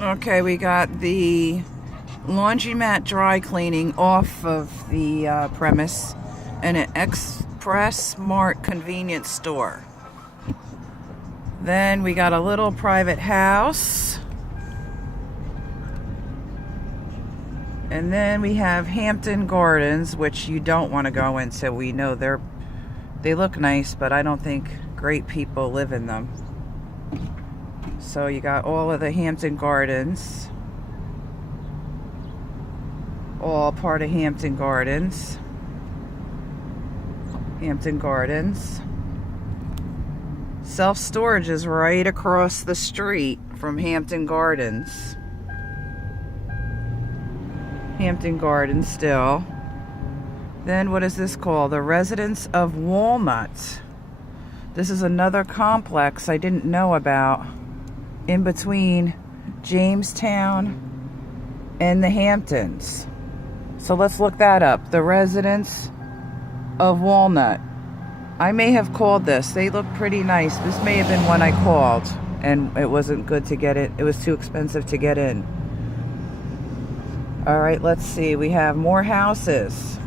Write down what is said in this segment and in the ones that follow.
Okay, we got the laundromat dry cleaning off of the premise and an Express Mart convenience store. Then we got a little private house. And then we have Hampton Gardens, which you don't want to go into. We know they look nice, but I don't think great people live in them. So you got all of the Hampton Gardens. All part of Hampton Gardens. Hampton Gardens. Self-storage is right across the street from Hampton Gardens. Hampton Gardens still. Then what is this called? The Residence of Walnut. This is another complex I didn't know about in between Jamestown and the Hamptons. So let's look that up. The Residence of Walnut. I may have called this. They look pretty nice. This may have been one I called and it wasn't good to get it. It was too expensive to get in. All right, let's see. We have more houses.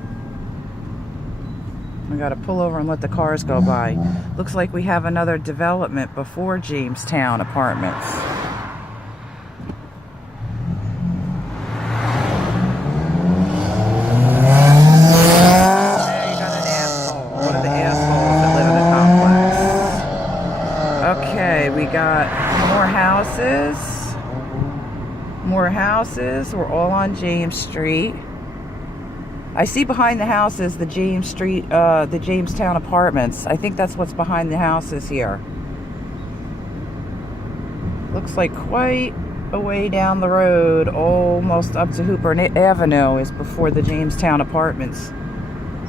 We got to pull over and let the cars go by. Looks like we have another development before Jamestown Apartments. There you got an asshole. One of the assholes that live in the complex. Okay, we got more houses. More houses. We're all on James Street. I see behind the houses the the Jamestown Apartments. I think that's what's behind the houses here. Looks like quite a way down the road, almost up to Hooper Avenue is before the Jamestown Apartments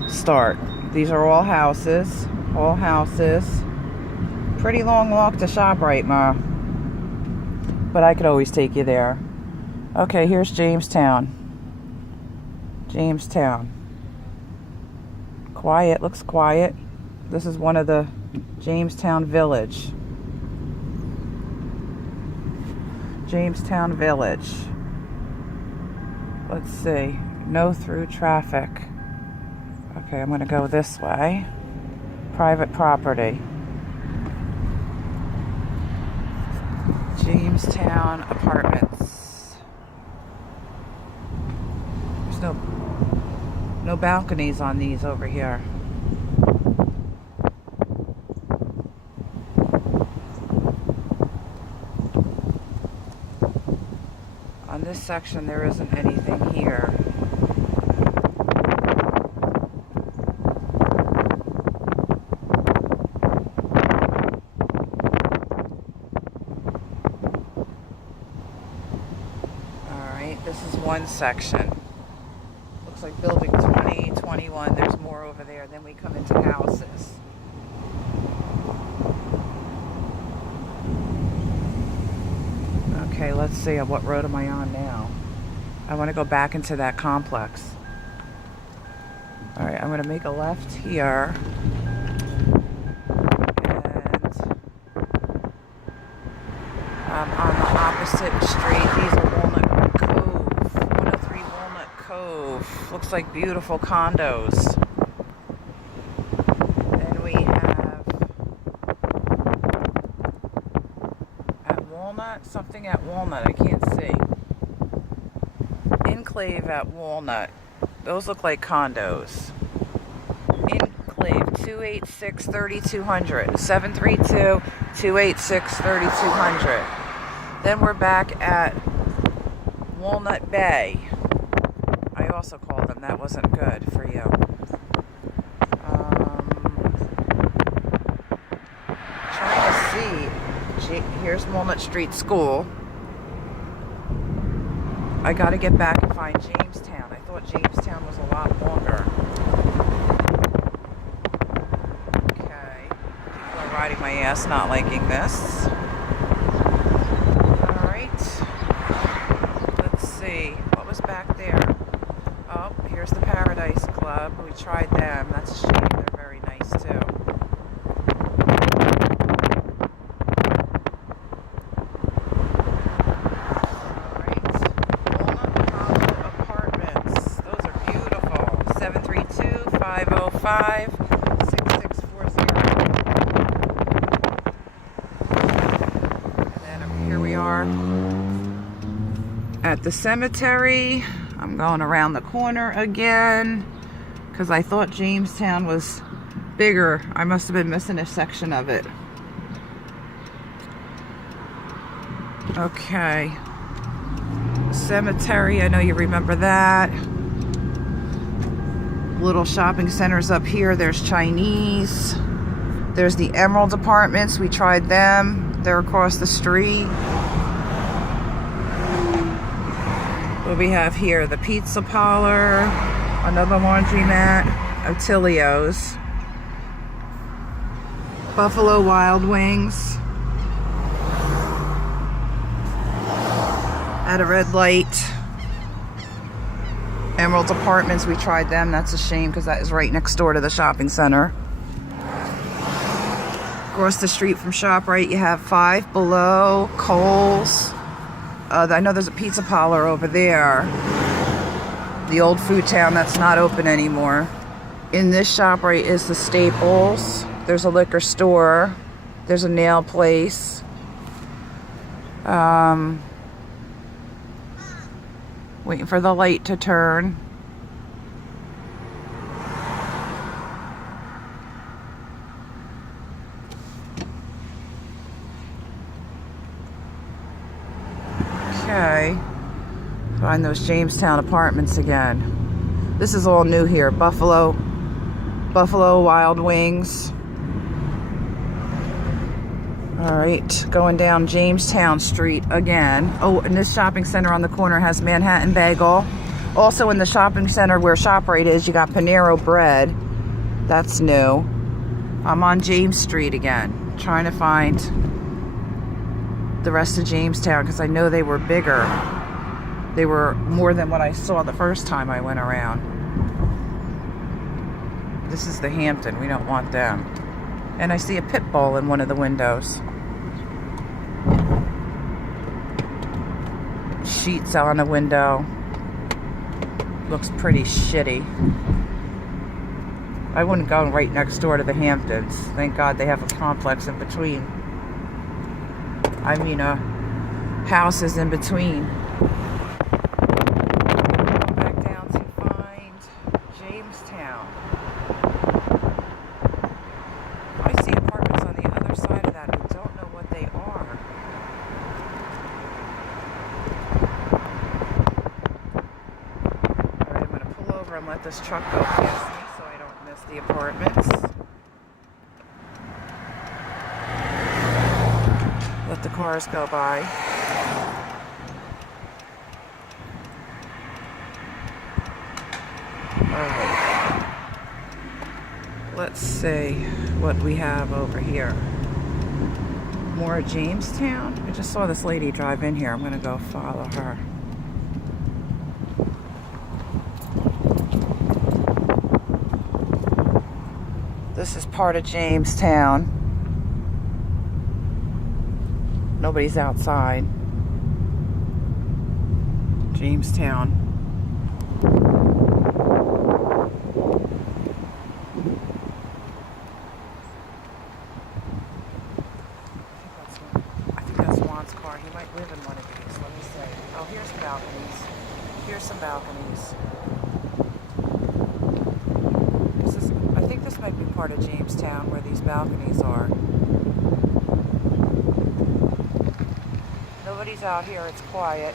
start. These are all houses. All houses. Pretty long walk to ShopRite, Ma. But I could always take you there. Okay, here's Jamestown. Jamestown. Quiet, looks quiet. This is one of the Jamestown Village. Jamestown Village. Let's see. No through traffic. Okay, I'm going to go this way. Private property. Jamestown Apartments. There's no balconies on these over here. On this section there isn't anything here. Alright, this is one section. Looks like building 20, 21. There's more over there. Then we come into houses. Okay, let's see. What road am I on now? I want to go back into that complex. Alright, I'm going to make a left here. And on the opposite street, these are Walnut Cove. 103 Walnut Cove. Looks like beautiful condos. Then we have at Walnut, something at Walnut, I can't see. Enclave at Walnut. Those look like condos. Enclave 286-3200. 732-286-3200. Then we're back at Walnut Bay. I also called them. That wasn't good for you. Trying to see. Here's Walnut Street School. I got to get back and find Jamestown. I thought Jamestown was a lot longer. Okay. People are riding my ass not liking this. Alright. Let's see. What was back there? Oh, here's the Paradise Club. We tried them. That's a shame. They're very nice too. 505-6640. And then here we are at the cemetery. I'm going around the corner again because I thought Jamestown was bigger. I must have been missing a section of it. Okay. Cemetery, I know you remember that. Little shopping centers up here. There's Chinese. There's the Emerald Apartments. We tried them. They're across the street. What we have here, the Pizza Parlor, another laundromat, Attilio's, Buffalo Wild Wings, at a red light, Emerald Apartments, we tried them. That's a shame because that is right next door to the shopping center. Across the street from ShopRite, you have Five Below, Kohl's. I know there's a Pizza Parlor over there. The old food town that's not open anymore. In this ShopRite is the Staples. There's a liquor store. There's a nail place. Waiting for the light to turn. Okay. Find those Jamestown apartments again. This is all new here. Buffalo Wild Wings. Alright, going down Jamestown Street again. Oh, and this shopping center on the corner has Manhattan Bagel. Also in the shopping center where ShopRite is, you got Panero Bread. That's new. I'm on James Street again, trying to find the rest of Jamestown because I know they were bigger. They were more than what I saw the first time I went around. This is the Hampton. We don't want them. And I see a pit bull in one of the windows. Sheets on a window. Looks pretty shitty. I wouldn't go right next door to the Hamptons. Thank God they have a complex in between. I mean, houses in between. Back down to find Jamestown. I see apartments on the other side of that. I don't know what they are. Alright, I'm going to pull over and let this truck go past me so I don't miss the apartments. Let the cars go by. Alright. Let's see what we have over here. More Jamestown? I just saw this lady drive in here. I'm going to go follow her. This is part of Jamestown. Nobody's outside. Jamestown. I think that's Juan's car. He might live in one of these. Let me see. Oh, here's some balconies. Here's some balconies. I think this might be part of Jamestown where these balconies are. Nobody's out here, it's quiet.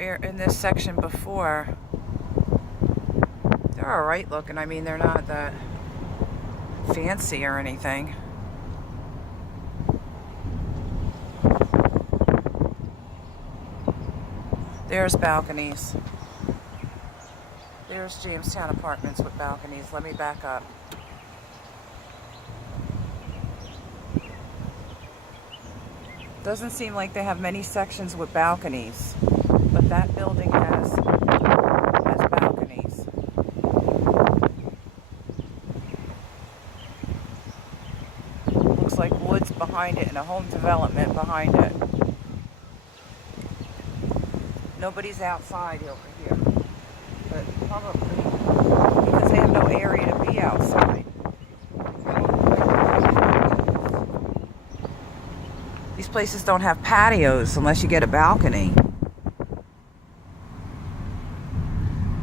in this section before. They're alright looking. I mean, they're not that fancy or anything. There's balconies. There's Jamestown apartments with balconies. Let me back up. Doesn't seem like they have many sections with balconies, but that building has balconies. Looks like woods behind it and a home development behind it. Nobody's outside over here, but probably because they have no area to be outside. These places don't have patios unless you get a balcony.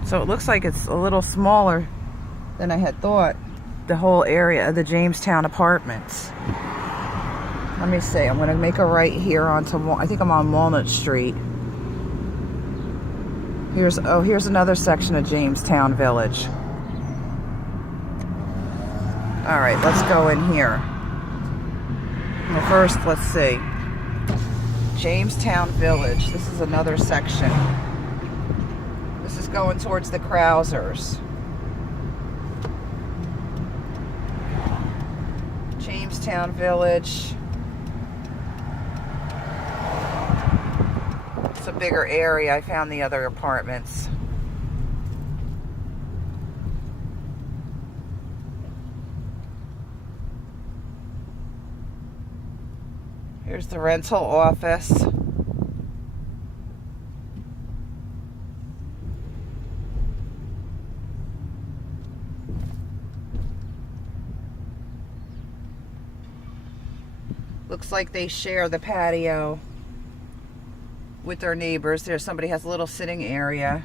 So it looks like it's a little smaller than I had thought, the whole area of the Jamestown apartments. Let me see, I'm going to make a right here onto, I think I'm on Walnut Street. Here's another section of Jamestown Village. All right, let's go in here. Well, first, let's see. Jamestown Village. This is another section. This is going towards the Krausers. Jamestown Village. It's a bigger area. I found the other apartments. Here's the rental office. Looks like they share the patio with their neighbors. There's somebody has a little sitting area.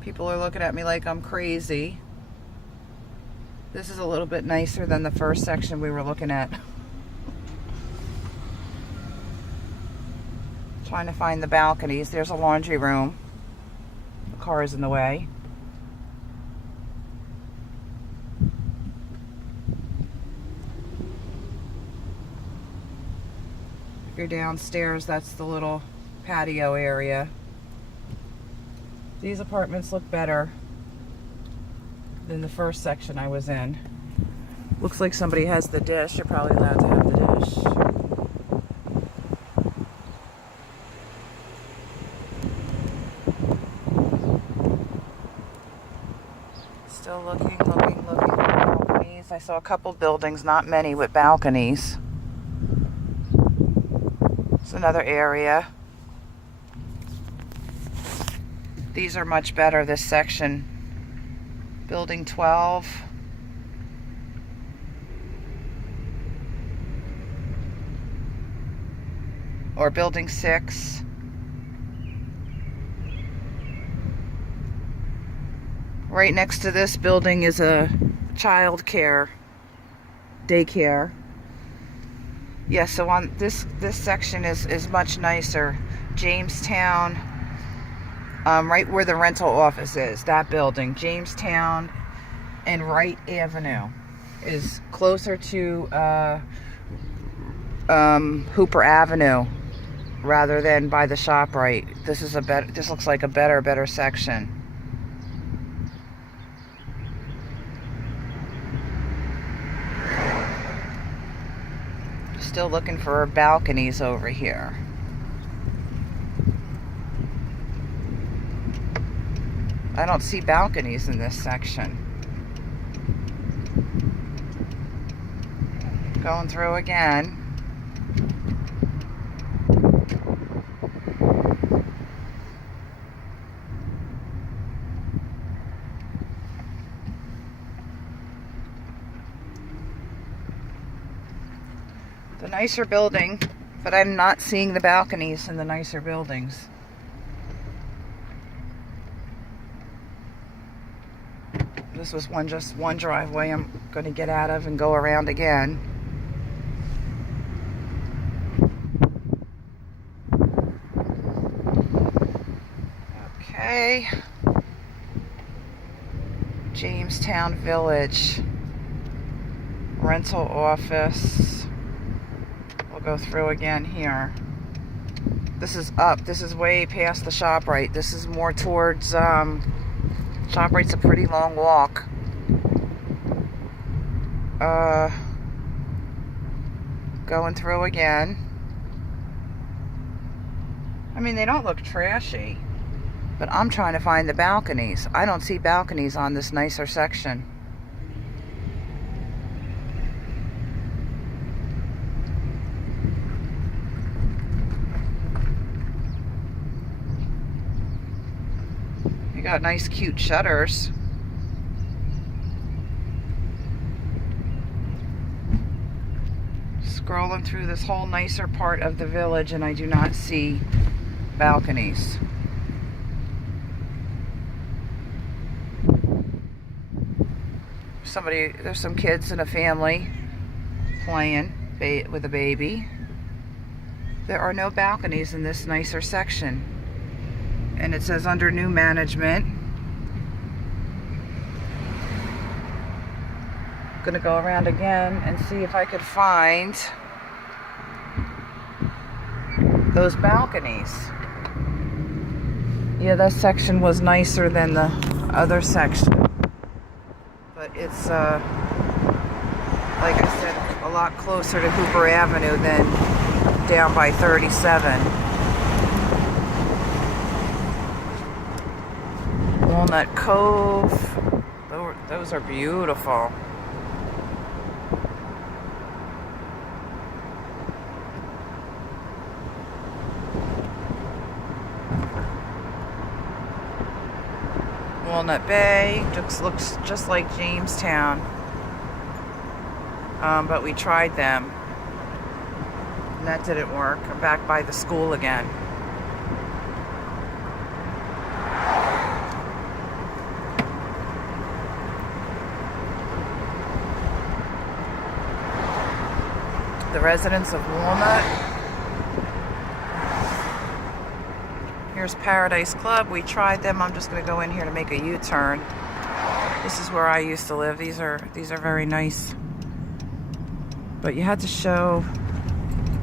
People are looking at me like I'm crazy. This is a little bit nicer than the first section we were looking at. Trying to find the balconies. There's a laundry room. The car is in the way. If you're downstairs, that's the little patio area. These apartments look better than the first section I was in. Looks like somebody has the dish. You're probably allowed to have the dish. Still looking for balconies. I saw a couple buildings, not many, with balconies. It's another area. These are much better, this section. Building 12. Or building 6. Right next to this building is a child care daycare. Yeah, so on this section is much nicer. Jamestown, right where the rental office is, that building. Jamestown and Wright Avenue is closer to Hooper Avenue rather than by the ShopRite. This looks like a better section. Still looking for balconies over here. I don't see balconies in this section. Going through again. The nicer building, but I'm not seeing the balconies in the nicer buildings. This was just one driveway I'm going to get out of and go around again. Okay. Jamestown Village. Rental office. We'll go through again here. This is up. This is way past the ShopRite. This is more towards, ShopRite's a pretty long walk. Going through again. I mean, they don't look trashy, but I'm trying to find the balconies. I don't see balconies on this nicer section. You got nice, cute shutters. Scrolling through this whole nicer part of the village, and I do not see balconies. There's some kids and a family playing with a baby. There are no balconies in this nicer section. And it says under new management. I'm gonna go around again and see if I could find those balconies. Yeah, that section was nicer than the other section. But it's, like I said, a lot closer to Hooper Avenue than down by 37. Walnut Cove. Those are beautiful. Walnut Bay looks just like Jamestown, but we tried them and that didn't work. I'm back by the school again. The residents of Walnut. Here's Paradise Club. We tried them. I'm just going to go in here to make a U-turn. This is where I used to live. These are very nice. But you had to show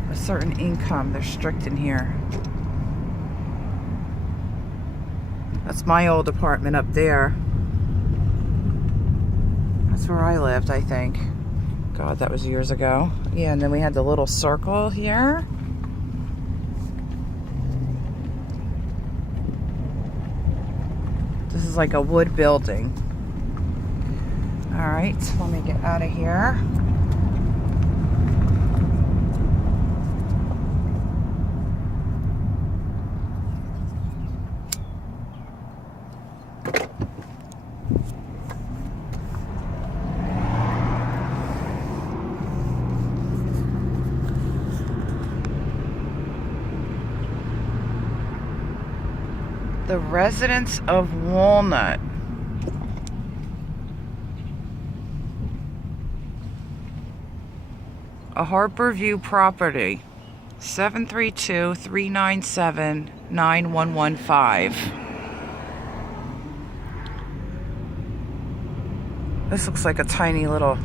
a certain income. They're strict in here. That's my old apartment up there. That's where I lived, I think. God, that was years ago. Yeah, and then we had the little circle here. This is like a wood building. All right, let me get out of here. The residents of Walnut. A Harborview property. 732-397-9115. This looks like a tiny little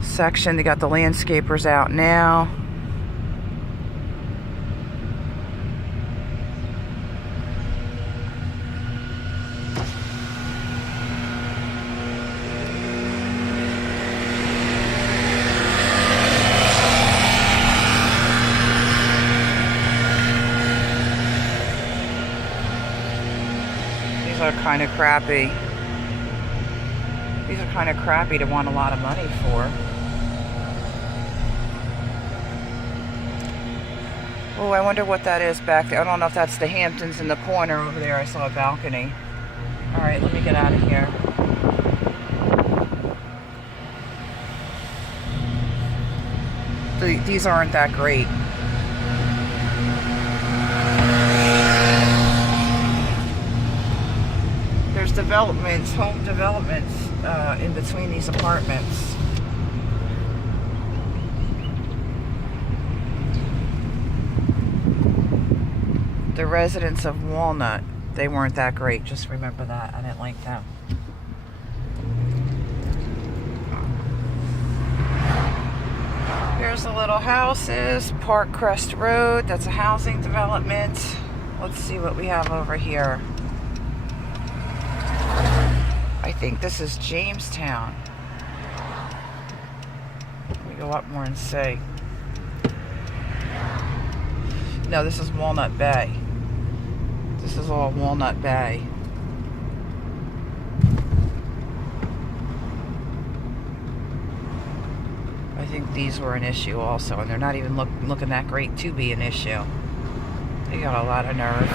section. They got the landscapers out now. Are kind of crappy. These are kind of crappy to want a lot of money for. Oh, I wonder what that is back there. I don't know if that's the Hamptons in the corner over there. I saw a balcony. All right, let me get out of here. These aren't that great. There's developments, home developments in between these apartments. The residents of Walnut. They weren't that great. Just remember that. I didn't like them. Here's the little houses. Park Crest Road. That's a housing development. Let's see what we have over here. I think this is Jamestown. Let me go up more and see. No, this is Walnut Bay. This is all Walnut Bay. I think these were an issue also, and they're not even looking that great to be an issue. They got a lot of nerve.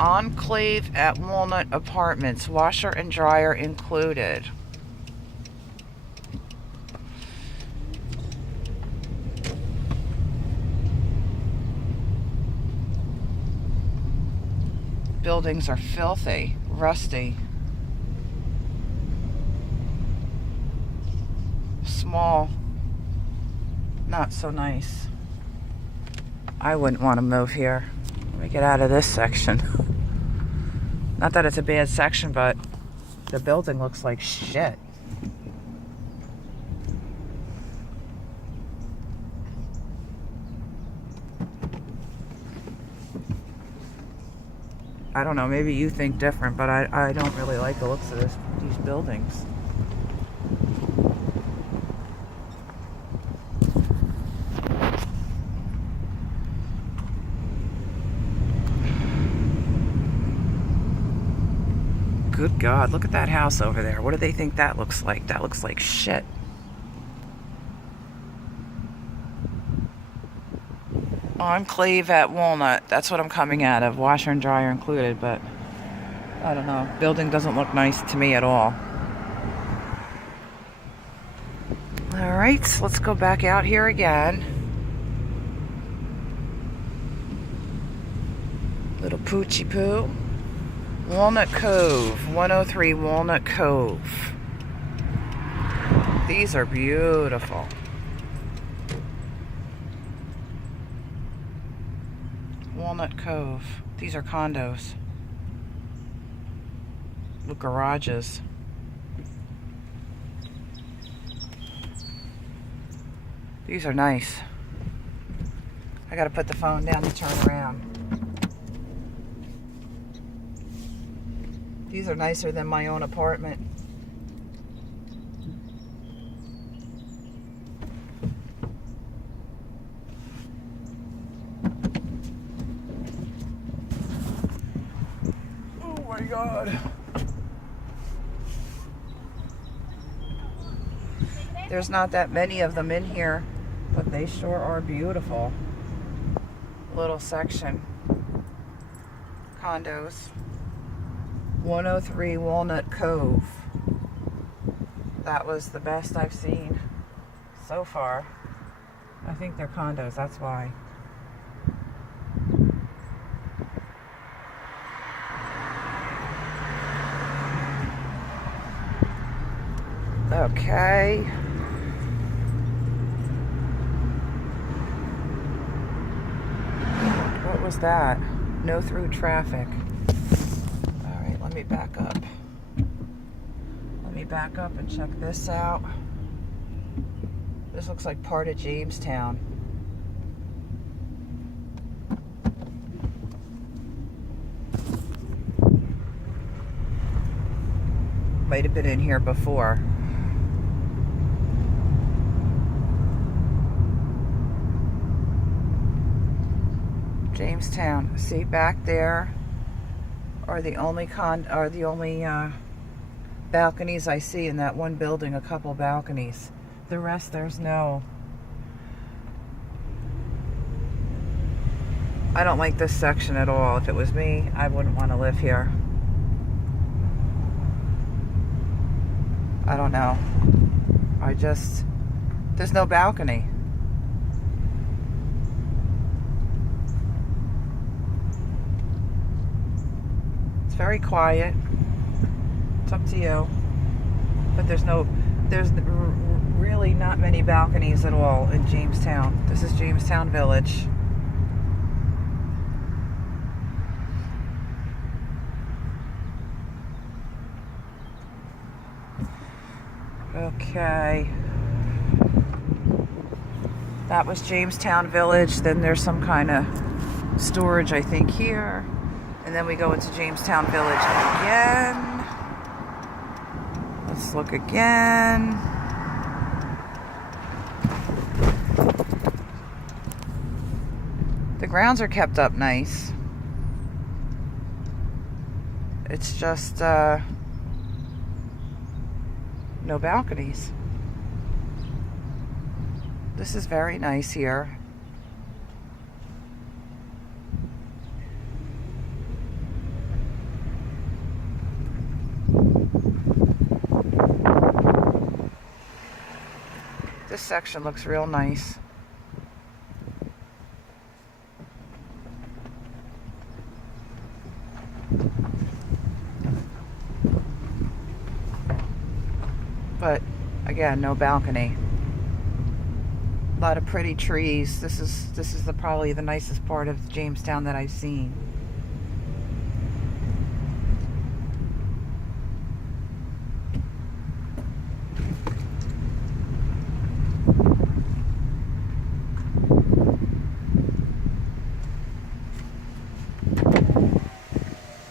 Enclave at Walnut Apartments, washer and dryer included. Buildings are filthy, rusty, small, not so nice. I wouldn't want to move here. Let me get out of this section. Not that it's a bad section, but the building looks like shit. I don't know, maybe you think different, but I don't really like the looks of these buildings. Good God, look at that house over there. What do they think that looks like? That looks like shit. Enclave at Walnut. That's what I'm coming out of. Washer and dryer included, but I don't know. Building doesn't look nice to me at all. Alright, let's go back out here again. Little Poochie Poo. Walnut Cove. 103 Walnut Cove. These are beautiful. Walnut Cove. These are condos with garages. These are nice. I gotta put the phone down and turn around. These are nicer than my own apartment. Oh my God. There's not that many of them in here, but they sure are beautiful. Little section. Condos. 103 Walnut Cove. That was the best I've seen so far. I think they're condos, that's why. Okay. What was that? No through traffic. Let me back up. Let me back up and check this out. This looks like part of Jamestown. Might have been in here before. Jamestown. See, back there are the only balconies I see in that one building. A couple balconies. The rest, there's no. I don't like this section at all. If it was me, I wouldn't want to live here. I don't know. There's no balcony. It's very quiet. It's up to you. But there's really not many balconies at all in Jamestown. This is Jamestown Village. Okay. That was Jamestown Village. Then there's some kind of storage, I think, here. And then we go into Jamestown Village again. Let's look again. The grounds are kept up nice. It's just no balconies. This is very nice here. This section looks real nice. But again, no balcony. A lot of pretty trees. This is probably the nicest part of Jamestown that I've seen.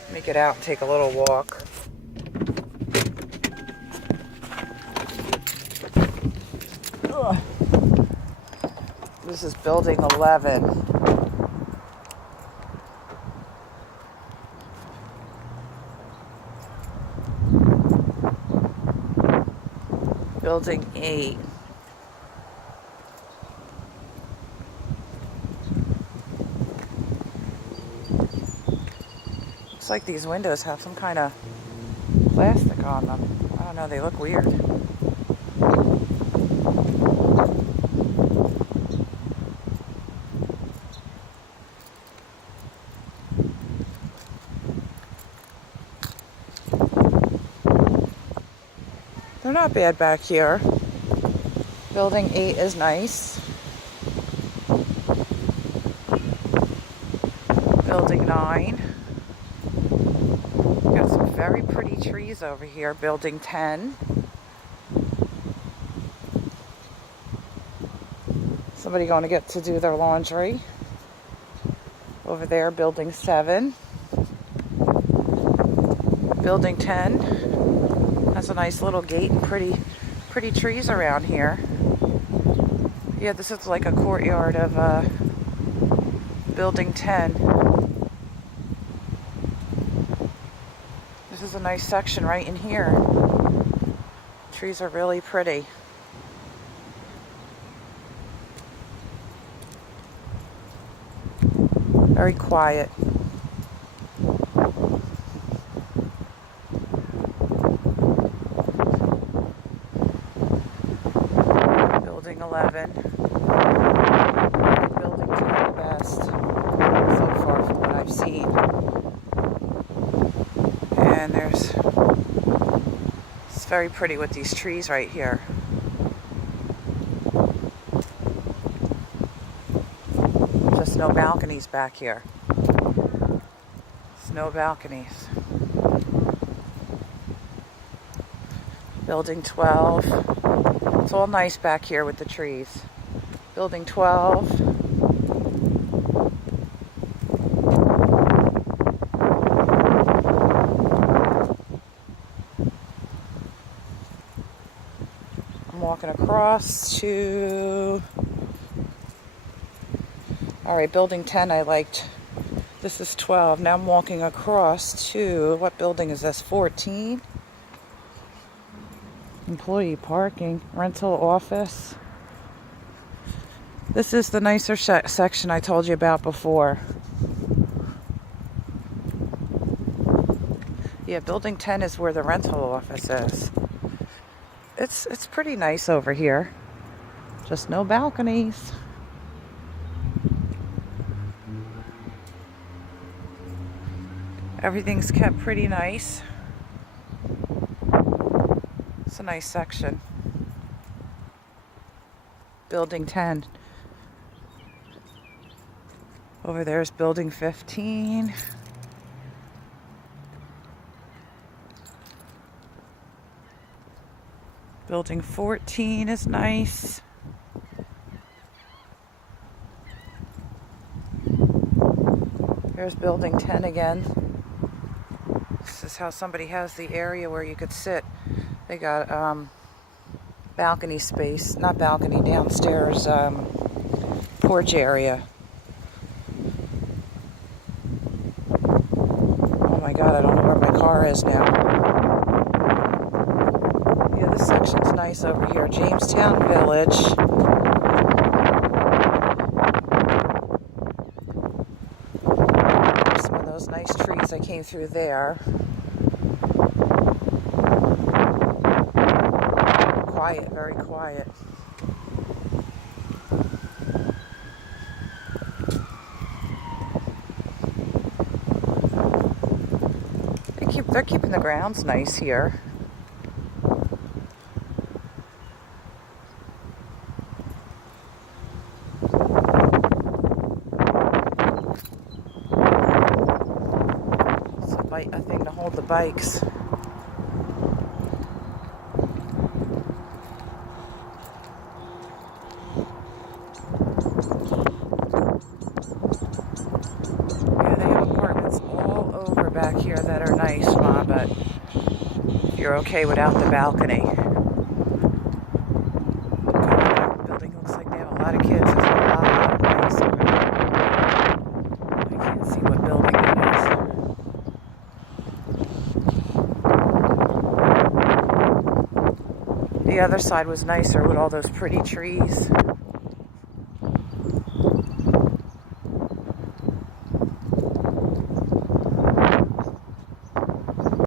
Let me get out and take a little walk. Ugh. This is building 11. Building 8. Looks like these windows have some kind of plastic on them. I don't know, they look weird. They're not bad back here. Building 8 is nice. Building 9. Got some very pretty trees over here. Building 10. Somebody going to get to do their laundry. Over there, building 7. Building 10. Has a nice little gate and pretty trees around here. Yeah, this is like a courtyard of building 10. This is a nice section right in here. Trees are really pretty. Very quiet. Building 11. Building 10 the best so far from what I've seen. And it's very pretty with these trees right here. Just no balconies back here. There's no balconies. Building 12. It's all nice back here with the trees. Building 12. I'm walking across to... Alright, building 10 I liked. This is 12. Now I'm walking across to... What building is this? 14? Employee parking, rental office. This is the nicer section I told you about before. Yeah, building 10 is where the rental office is. It's pretty nice over here. Just no balconies. Everything's kept pretty nice. It's a nice section. Building 10. Over there's building 15. Building 14 is nice. Here's building 10 again. This is how somebody has the area where you could sit. They got balcony space, not balcony, downstairs porch area. Oh my God, I don't know where my car is now. Yeah, this section's nice over here. Jamestown Village. There's some of those nice trees I came through there. Quiet, very quiet. They're keeping the grounds nice here. It's a thing to hold the bikes. Back here that are nice, Ma, but you're okay without the balcony. The building looks like they have a lot of kids. There's a lot of bikes over there. I can't see what building it is. The other side was nicer with all those pretty trees.